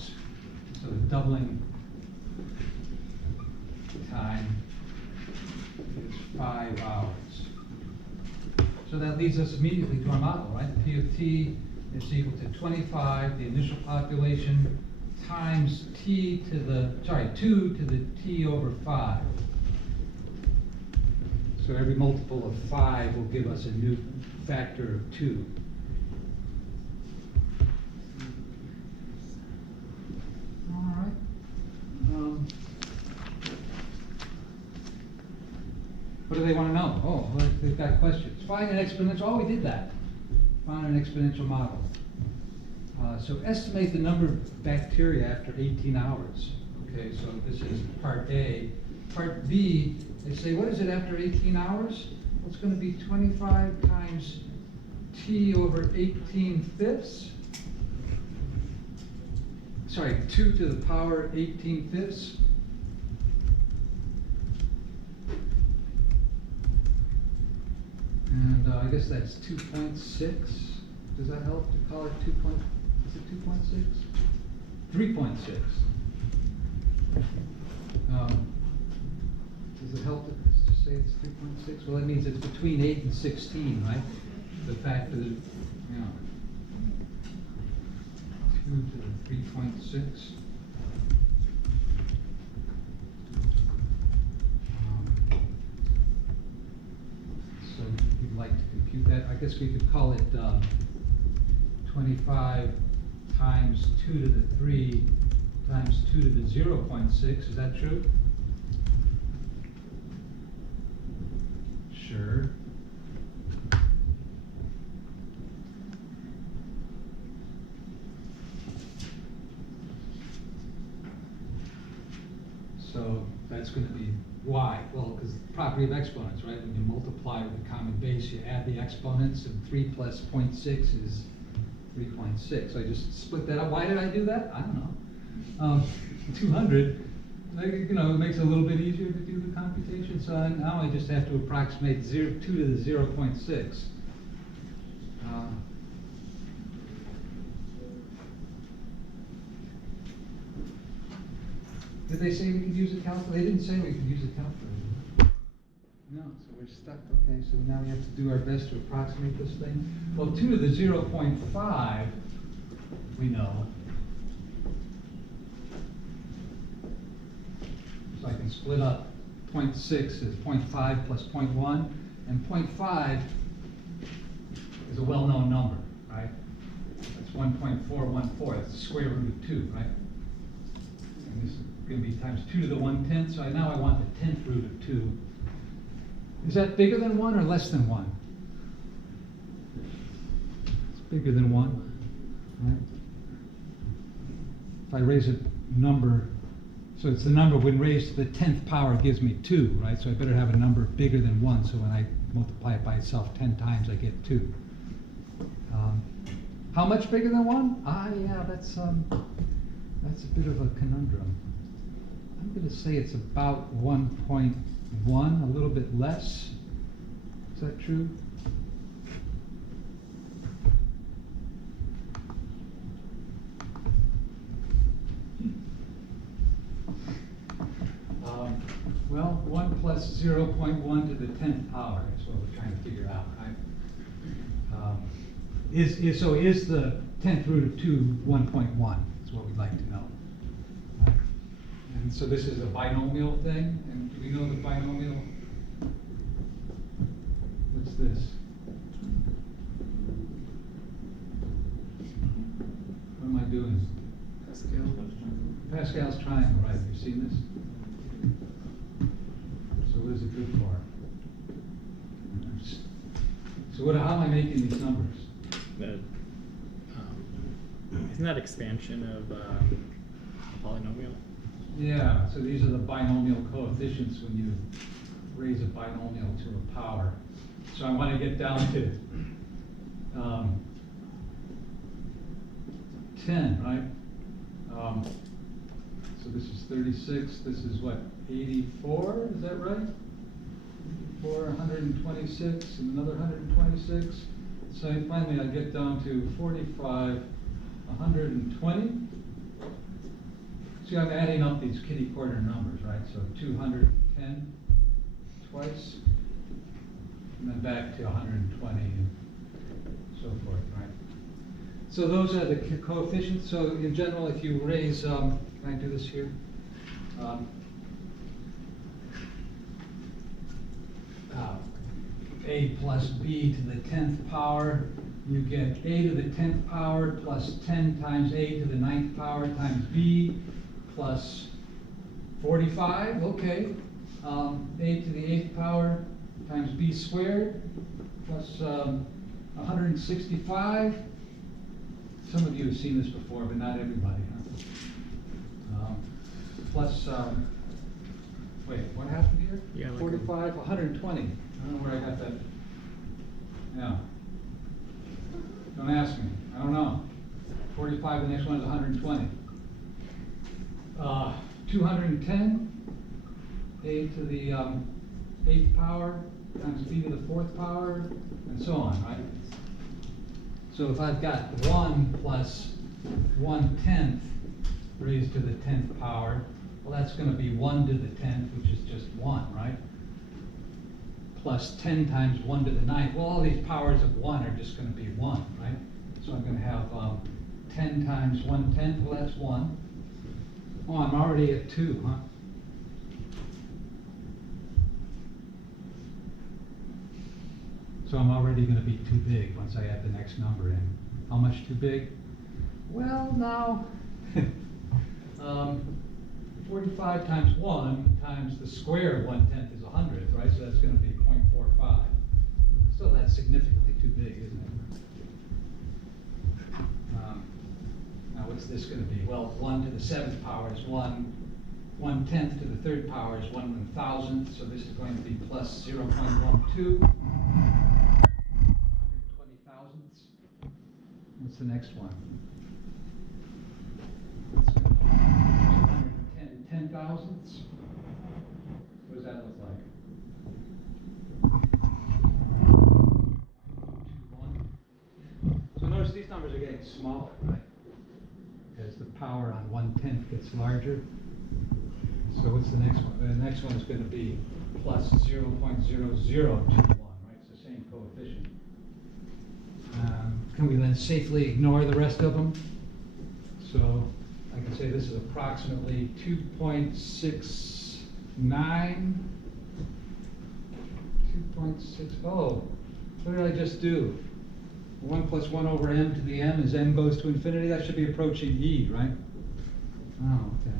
hours. So the doubling time is 5 hours. So that leads us immediately to our model, right? P of t is equal to 25, the initial population, times 2 to the t over 5. So every multiple of 5 will give us a new factor of 2. All right. What do they want to know? Oh, well, they've got questions. Find an exponential. Oh, we did that. Find an exponential model. So estimate the number of bacteria after 18 hours. Okay, so this is part A. Part B, they say, what is it after 18 hours? Well, it's going to be 25 times t over 18 fifths. Sorry, 2 to the power 18 fifths. And I guess that's 2.6. Does that help to call it 2. Is it 2.6? 3.6. Does it help to say it's 3.6? Well, that means it's between 8 and 16, right? The fact that it, 2 to the 3.6. So we'd like to compute that. I guess we could call it 25 times 2 to the 3 times 2 to the 0.6. Is that true? Sure. So that's going to be why? Well, because the property of exponents, right? When you multiply with a common base, you add the exponents, and 3 plus 0.6 is 3.6. So I just split that up. Why did I do that? I don't know. 200, it makes it a little bit easier to do the computation. So now I just have to approximate 2 to the 0.6. Did they say we could use a calculator? They didn't say we could use a calculator. No, so we're stuck. Okay, so now we have to do our best to approximate this thing. Well, 2 to the 0.5, we know. So I can split up 0.6 as 0.5 plus 0.1, and 0.5 is a well-known number, right? That's 1.414. That's the square root of 2, right? And this is going to be times 2 to the 1/10. So now I want the 10th root of 2. Is that bigger than 1 or less than 1? It's bigger than 1, right? If I raise a number, so it's the number when raised to the 10th power gives me 2, right? So I better have a number bigger than 1, so when I multiply it by itself 10 times, I get 2. How much bigger than 1? Yeah, that's a bit of a conundrum. I'm going to say it's about 1.1, a little bit less. Is that true? Well, 1 plus 0.1 to the 10th power is what we're trying to figure out, right? So is the 10th root of 2 1.1? Is what we'd like to know. Right? And so this is a binomial thing, and do we know the binomial? What's this? What am I doing? Pascal's triangle, right? You've seen this? So what is it good for? So how am I making these numbers? Isn't that expansion of a polynomial? Yeah, so these are the binomial coefficients when you raise a binomial to a power. So I want to get down to 10, right? So this is 36, this is what, 84, is that right? 126, and another 126. So finally I get down to 45, 120. See, I'm adding up these kitty corner numbers, right? So 210 twice, and then back to 120 and so forth, right? So those are the coefficients. So in general, if you raise, can I do this here? A plus b to the 10th power, you get a to the 10th power plus 10 times a to the 9th power times b plus 45, okay. A to the 8th power times b squared plus 165. Some of you have seen this before, but not everybody. Huh? Plus, wait, what happened here? Yeah, like 45, 120. I don't know where I got that. Yeah. Don't ask me. I don't know. 45, the next one is 120. 210, a to the 8th power times b to the 4th power, and so on, right? So if I've got 1 plus 1/10 raised to the 10th power, well, that's going to be 1 to the 10th, which is just 1, right? Plus 10 times 1 to the 9th. Well, all these powers of 1 are just going to be 1, right? So I'm going to have 10 times 1/10, well, that's 1. Oh, I'm already at 2, huh? So I'm already going to be too big once I add the next number in. How much too big? Well, now, 45 times 1 times the square of 1/10 is 100th, right? So that's going to be 0.45. Still, that's significantly too big, isn't it? Now, what's this going to be? Well, 1 to the 7th power is 1. 1/10 to the 3rd power is 1/1000th, so this is going to be plus 0.12. 120 thousandths. What's the next one? It's going to be 210 thousandths. What does that look like? 2, 1. So notice these numbers are getting smaller, right? As the power on 1/10 gets larger. So what's the next one? The next one is going to be plus 0.0021, right? It's the same coefficient. Can we then safely ignore the rest of them? So I can say this is approximately 2.69. 2.6. Oh, what did I just do? 1 plus 1 over m to the m as m goes to infinity. That should be approaching e, right? Oh, okay.